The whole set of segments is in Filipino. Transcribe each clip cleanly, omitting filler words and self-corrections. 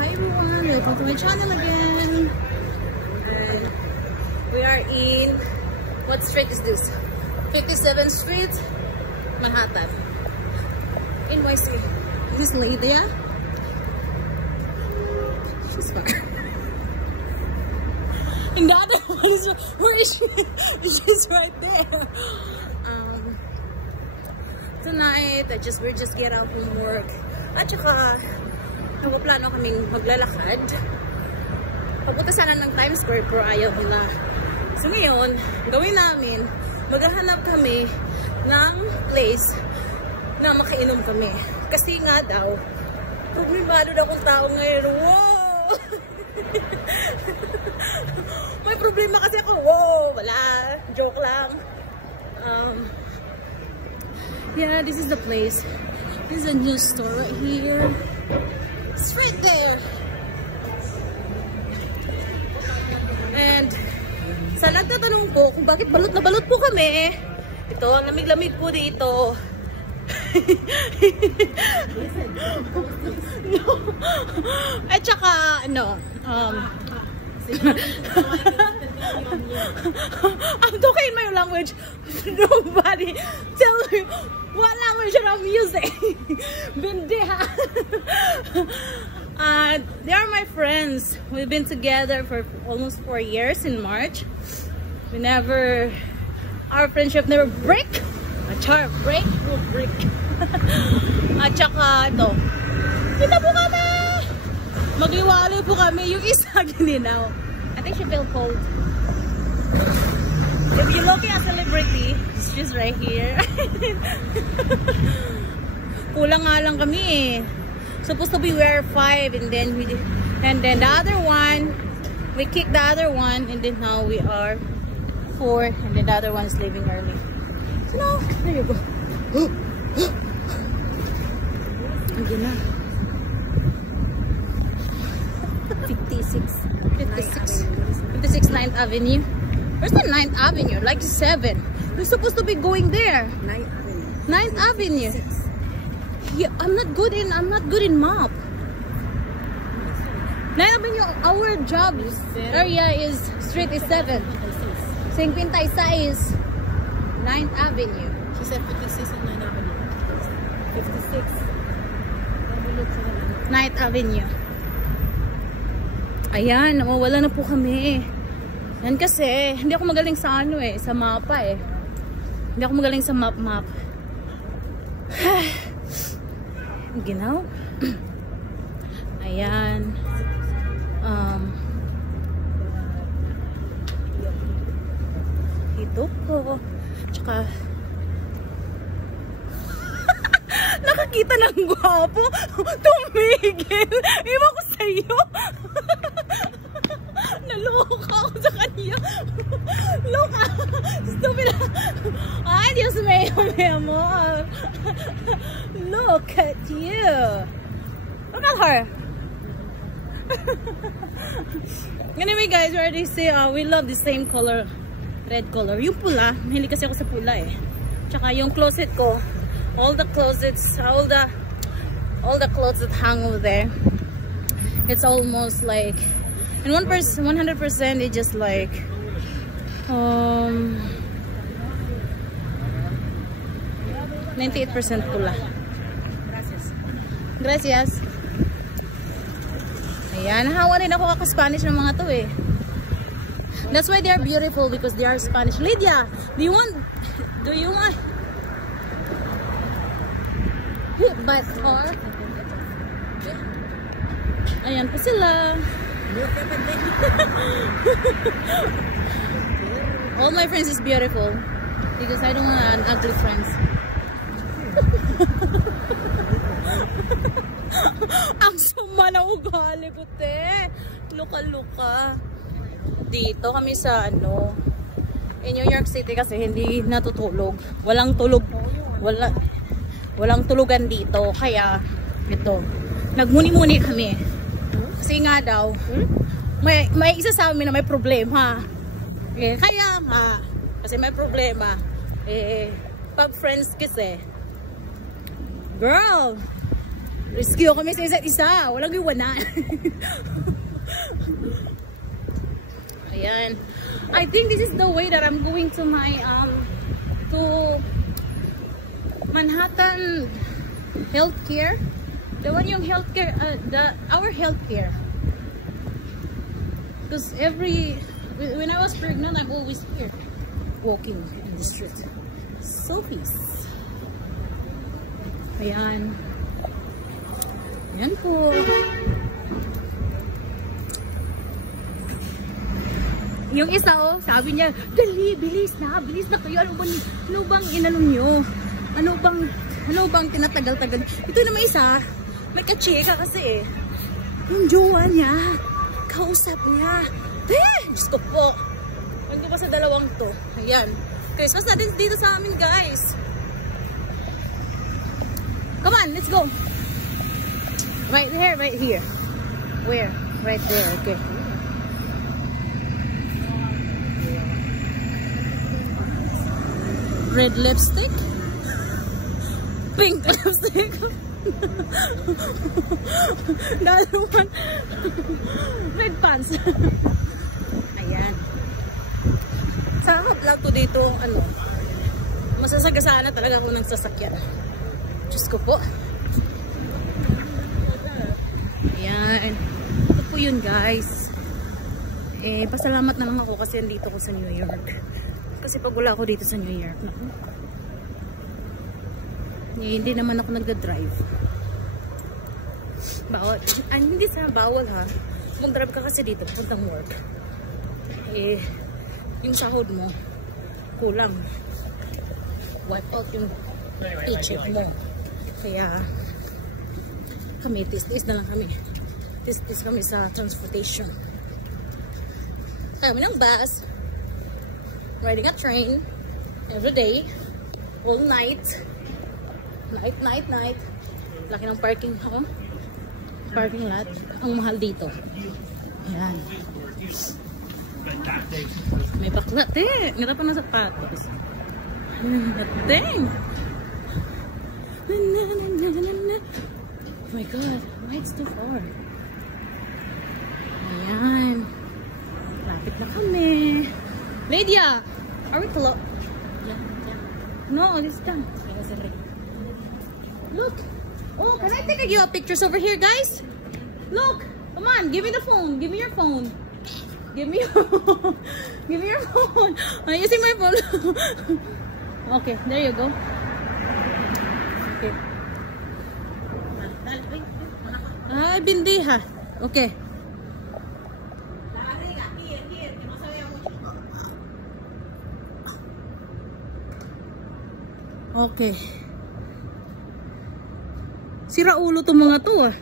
Hi everyone, welcome to my channel again. And we are in, what street is this? 57th Street, Manhattan, NYC. This lady, she's far. And the other one is, where is she? She's right there. Tonight, we're just get out from work. At saka, nagpaplano kaming maglalakad. Papunta sana ng Times Square, pero ayaw ko na. So ngayon, gawin namin, maghahanap kami ng place na makainom kami. Kasi nga daw, problemado na akong tao ngayon. Wow! May problema kasi ako. Wow! Wala. Joke lang. Yeah, this is the place. This is a new store right here. It's right there. And sa nagtatanong ko kung bakit balot na balot po kami, ito, ang lamig-lamig po dito. No. At saka, ano, I'm talking in my language. Nobody tell me what language I'm using. Bindiha. They are my friends. We've been together for almost 4 years in March. Our friendship never break. Break will break. At saka ito, kita po kami. Mag-iwalay po kami. Yung isa gininaw. I think she felt cold. If you're looking at celebrity, she's right here. Kulang nga lang kami eh. Supposed to be wear 5 and then the other one, we kicked the other one and then now we are 4 and then the other one is leaving early. So now, there you go. Andun na. 56 9th Avenue. Where's the 9th Avenue? Like 7. We're supposed to be going there. 9th Avenue. Yeah, I'm not good in map. 9th Avenue, our job area is street is 7. 56 is 9th Avenue. She said 56 and 9th Avenue. 56. 9th Avenue. Ayan, nawawala na po kami. Yan kasi, hindi ako magaling sa ano eh, sa mapa eh. Hindi ako magaling sa map. Ginaw. Ayan. Ito po. Tsaka, nakakita ng gwapo. Tumigil. Iwan ko sa'yo. Naloka ako sa kanya. Loka. Stupid. Ay, Diyos mío, mi amor. Look at you. Look at her. Anyway guys, we already say we love the same color. Red color. Yung pula. Mahilig kasi ako sa pula eh. Tsaka yung closet ko. All the closets, all the clothes that hang over there. It's almost like, and 100% is just like 98% pula. Gracias. Ayan, nahawa rin ako kaka-Spanish ng mga to eh. That's why they are beautiful, because they are Spanish. Lydia, do you want by car? Ayan po sila. All my friends is beautiful because I don't want an ugly friends. Ang suma na ugali ko, te. Luka-luka. Dito kami sa ano, in New York City kasi hindi natutulog. Walang tulog. Walang tulugan dito. Kaya ito, nagmuni-muni kami. Kasi nga daw, may isa sa amin na may problema. Eh, kaya nga, kasi may problema. Eh, pag friends kasi, girl, Rescue kami sa isa't isa. Walang iwanan. Ayan. I think this is the way that I'm going to my, to Manhattan Healthcare. The one yung healthcare, our healthcare. Because when I was pregnant, I'm always here. Walking in the street. So peace. Ayan. Ayan po. Yung isa sabi niya, dali, bilis na kayo. Ano bang inanong nyo? Ano bang tinatagal-tagal? Ito naman isa, may kachika kasi yung jowa niya, kausap niya. Diyos ko po. Hindi pa sa dalawang to. Ayan. Christmas na din dito sa amin, guys. Come on, let's go. Right there, right here. Where? Right there, okay. Red lipstick? Pink lipstick? Daluman. Red pants. Ayan. Sarap lang to dito. Masasagasaan na talaga ako ng sasakyan. Diyos ko po. Ayan. Ito po yun, guys. Pasalamat na lang ako kasi andito ko sa New York. Kasi pag wala ako dito sa New York, naku. Hindi naman ako nagda-drive. Bawal. Hindi sa bawal ha. Mag-drive ka kasi dito, puntang work. Yung sahod mo, kulang. Wipe out yung paycheck mo. Kaya, kami, tis-tis na lang kami. Tis-tis kami sa transportation. Kami ng bus. Riding a train. Every day. All night. Night. Laki ng parking ako. Parking lot. Ang mahal dito. Ayan. May baklat eh. Ngata pa ng sapatos. Dang! Oh my God. Why it's too far? Ayan. Lapit na kami. Lydia! Are we close? No, this time. Look! Oh, can I take you pictures over here, guys? Look! Come on, give me the phone. Give me your phone. Give me your phone. Give me your phone. I'm using my phone. Okay, there you go. Okay. Bindi ha. Okay. Okay. Sira ulo to mga to ah.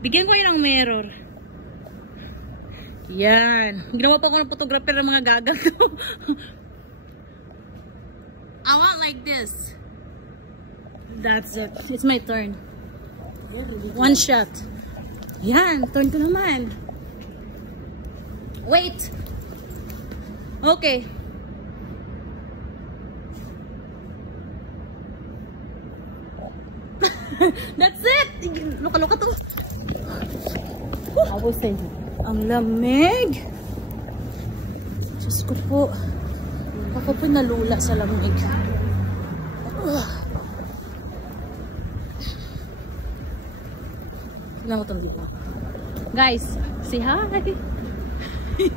Bigyan ko yun ng mirror. Yan. Ginawa pa ko ng photographer ng mga gagal to. I want like this. That's it. It's my turn. One shot. Yan. Turn ko naman. Wait. Okay. That's it! Luka-luka to. I will say, ang lamig. Diyos ko po. Ako po nalula sa lamig. Tignan mo itong dito. Guys, say hi. I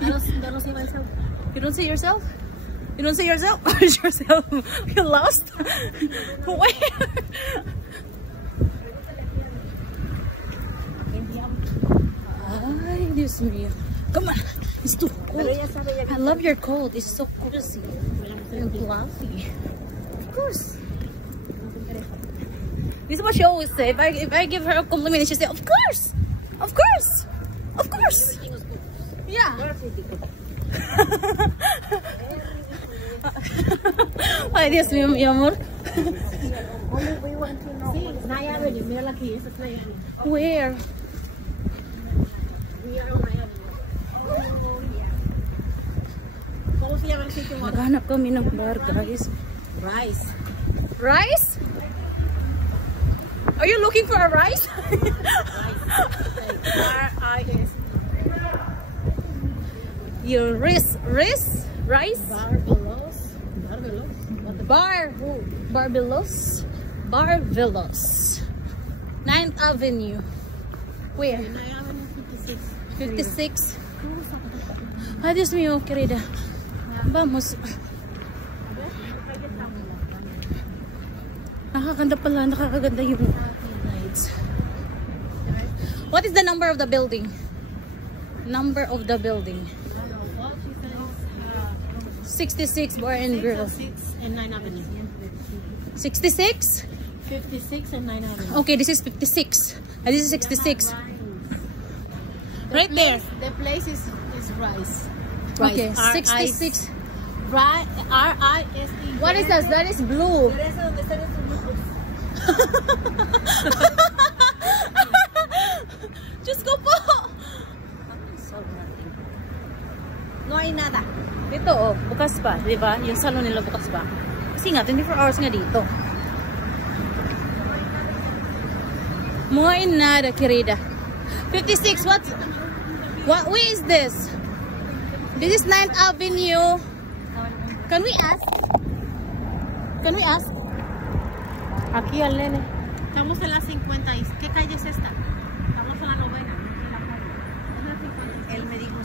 don't see myself. You don't see yourself? You don't see yourself? Where's yourself? You lost? Where? Ay, Dios mío. Come on. It's too cold. I love your coat. It's so cozy and fluffy. Of course. This is what she always say. If I give her a compliment, she say, "Of course, of course, of course." Yeah. Ay, Dios mío, mi amor. Where? Maghanap kami ng bar, guys. Rice. Rice? Are you looking for a rice? R-I-S. Your rice? Barbelos. Barbelos. 9th Avenue. Where? 56. Ay, Dios mío, querida. Vamos. Nakakaganda yung lights. What is the number of the building? Number of the building. 66 Bar and Grill. 6 and 9 Avenue. 66? 56 and 9 Avenue. Okay, this is 56. This is 66. Right there. The place is Rice. Okay, 66. R-I-S-E. What is that? That is blue. Diyos ko po! No hay nada. Dito oh, bukas pa, di ba? Yung salon nila bukas pa. Kasi nga, 24 hours nga dito. No hay nada, querida. 56, what way is this? This is 9th Avenue. Can we ask? Aquí al nene. Estamos en la 50. ¿Qué calle es esta? Estamos en la 9ª. Él me dijo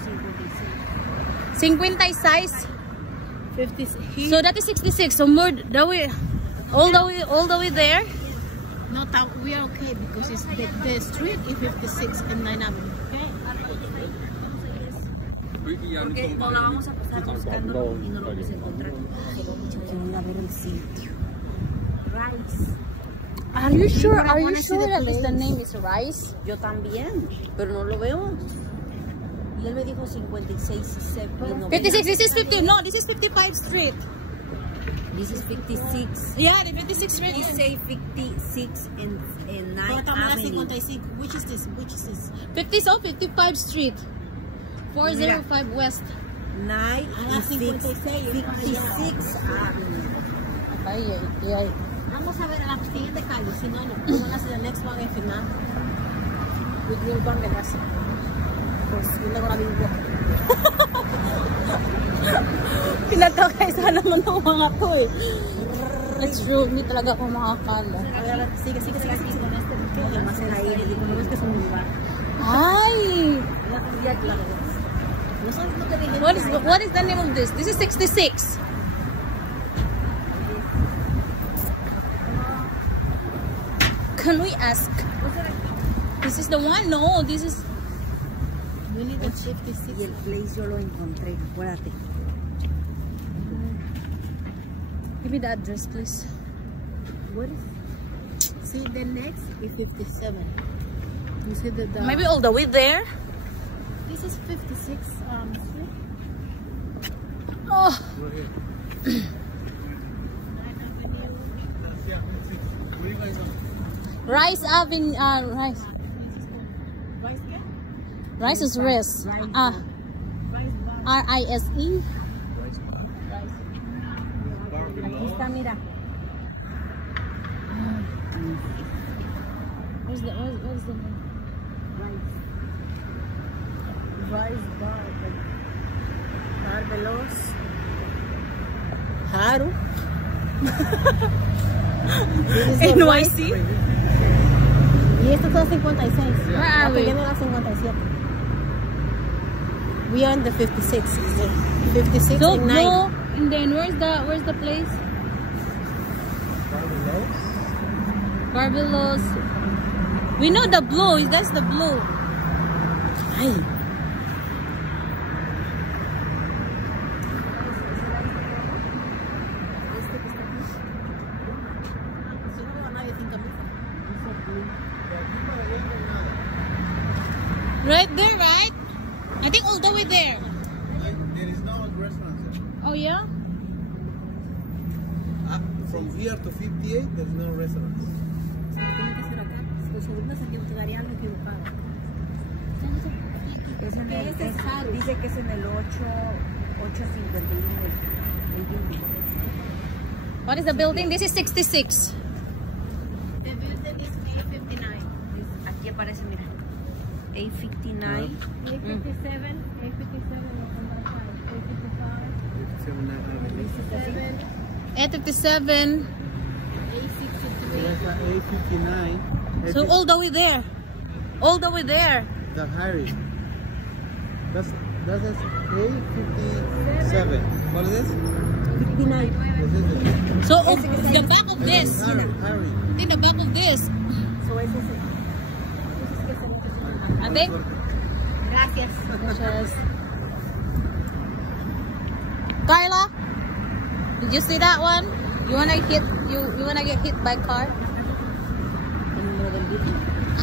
56. 56. So that is 66. So more the way, all the way there. No, we are okay because it's the street is 56 and 9 Avenue. Porque no la vamos a pasar buscando y no lo vamos a encontrar. Quiero ir a ver el sitio. Rice. Are you sure that the name is Rice? Yo también, pero no lo veo. Y él me dijo 56. 56. This is 50. No, this is 55 Street. This is 56. Yeah, the 56 Street. He say 56 and 9 Avenue. Which is this? 55 Street. 405 West. 9 and 56 Avenue. Ay. Vamos a ver a la siguiente calle. Si no, no. Vamos a hacer el next one en final. With your banderas. Pues yun lang kami dito. Pinagkakaisa naman ng mga to eh. It's true, hindi talaga ako makakala. Sigue. Además en ahí, no ves que es un lugar. Ay! What is the name of this? This is 66. Can we ask? This is the one? No, this is... We need the 56. Y el place yo lo encontré, acuérdate. Give me the address, please. What is? See, the next is 57. You see the Maybe all the way there? This is 56. Oh. Rice Avenue, Rice. Rice is Rice. R-I-S-E. Aquí está, mira. What's the name? Rice Bar. Barbelos. Haru. NYC. Y esto es 56. Where are we? Ya me da 57. We are in the 56. 56 So and 9. no, and then where's the place? Barbelos. We know the blue. That's the blue. Ay. Right there, right? I think all the way there. There is no restaurant there. Oh yeah? From here to 58, there's no restaurant. Dice que es en el 851. What is the building? This is 66. The building is made A59. A57, A57. A59. So all the way there. All the way there. The Harry. That's A57. What is this? 59. This is it. So the back of this. Harry. In the back of this. So A57. Ate? Gracias. Just... Carla, did you see that one? You wanna get hit by car?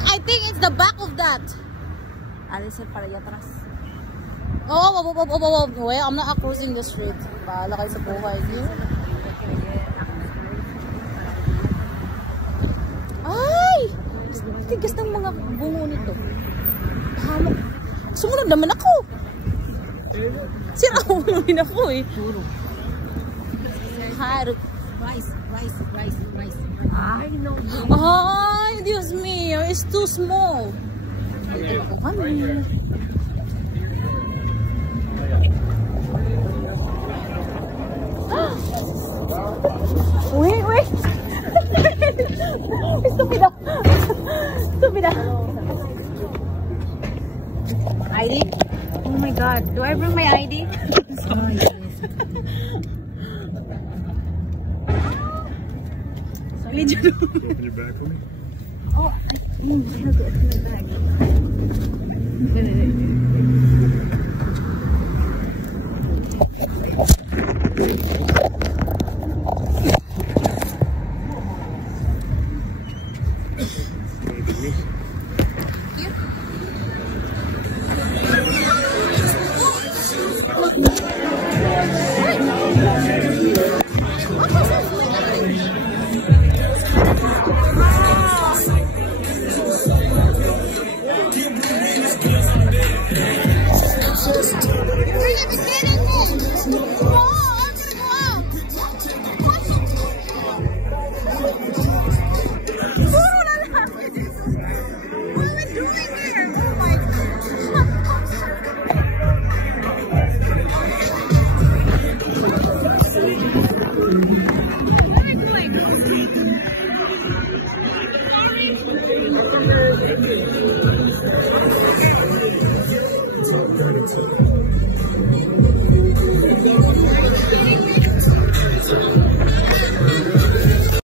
I think it's the back of that. Alisal para allá atrás. Oh, wait, I'm not crossing the street. Bahala kayo sa buhay niyo. Ay! Tigas ng mga bungo nito. Pahamok. Sumunod naman ako. Sira ulo din ako eh. Harap. Rice. Ay, no. Ay, Dios mío, it's too small. Wait. Estúpida. ID? Oh my God. Do I bring my ID? Sorry, Open your back for me. Oh,